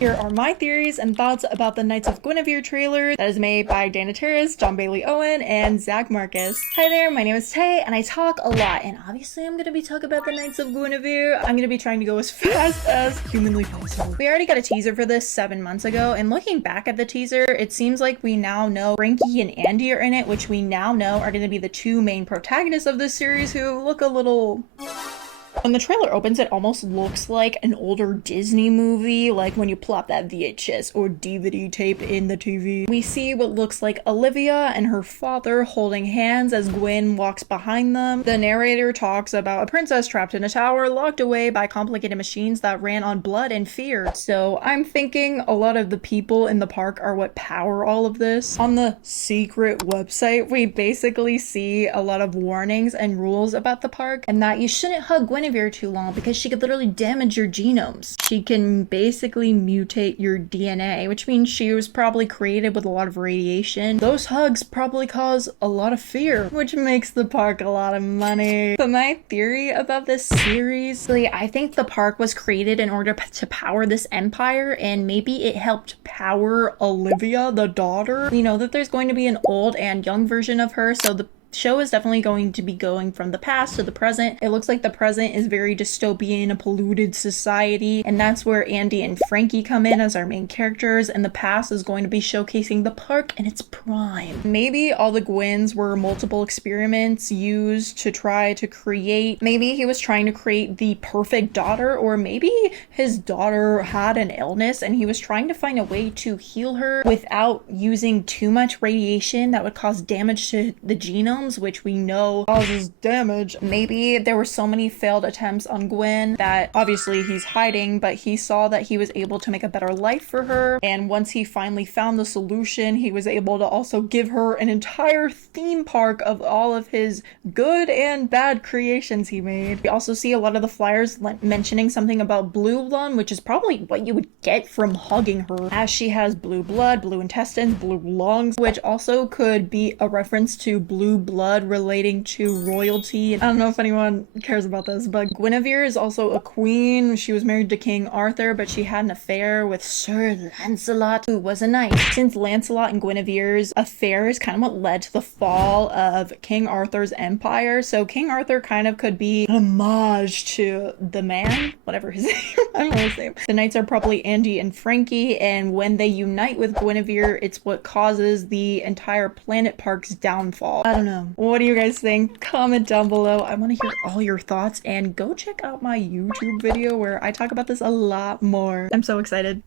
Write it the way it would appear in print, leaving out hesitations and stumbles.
Here are my theories and thoughts about the Knights of Guinevere trailer that is made by Dana Terrace, John Bailey Owen, and Zach Marcus. Hi there, my name is Tay, and I talk a lot, and obviously I'm gonna be talking about the Knights of Guinevere. I'm gonna be trying to go as fast as humanly possible. We already got a teaser for this 7 months ago, and looking back at the teaser, it seems like we now know Frankie and Andy are in it, which we now know are gonna be the two main protagonists of this series who look a little... When the trailer opens, it almost looks like an older Disney movie, like when you plop that VHS or DVD tape in the TV. We see what looks like Olivia and her father holding hands as Gwen walks behind them. The narrator talks about a princess trapped in a tower, locked away by complicated machines that ran on blood and fear. So I'm thinking a lot of the people in the park are what power all of this. On the secret website, we basically see a lot of warnings and rules about the park, and that you shouldn't hug Guinevere too long because she could literally damage your genomes. She can basically mutate your DNA, which means she was probably created with a lot of radiation. Those hugs probably cause a lot of fear, which makes the park a lot of money. But my theory about this series, I think the park was created in order to power this empire, and maybe it helped power Olivia, the daughter. We know that there's going to be an old and young version of her, so the show is definitely going to be going from the past to the present. It looks like the present is very dystopian, a polluted society, and that's where Andy and Frankie come in as our main characters, and the past is going to be showcasing the park in its prime. Maybe all the Gwens were multiple experiments used to try to create, maybe he was trying to create the perfect daughter, or maybe his daughter had an illness and he was trying to find a way to heal her without using too much radiation that would cause damage to the genome, which we know causes damage. Maybe there were so many failed attempts on Gwen that obviously he's hiding, but he saw that he was able to make a better life for her, and once he finally found the solution, he was able to also give her an entire theme park of all of his good and bad creations he made. We also see a lot of the flyers mentioning something about blue blood, which is probably what you would get from hugging her, as she has blue blood, blue intestines, blue lungs, which also could be a reference to blue blood relating to royalty. I don't know if anyone cares about this, but Guinevere is also a queen. She was married to King Arthur, but she had an affair with Sir Lancelot, who was a knight. Since Lancelot and Guinevere's affair is kind of what led to the fall of King Arthur's empire, so King Arthur kind of could be an homage to the man, whatever his name, I don't know his name. The knights are probably Andy and Frankie, and when they unite with Guinevere, it's what causes the entire planet park's downfall. I don't know. What do you guys think? Comment down below. I want to hear all your thoughts, and go check out my YouTube video where I talk about this a lot more. I'm so excited.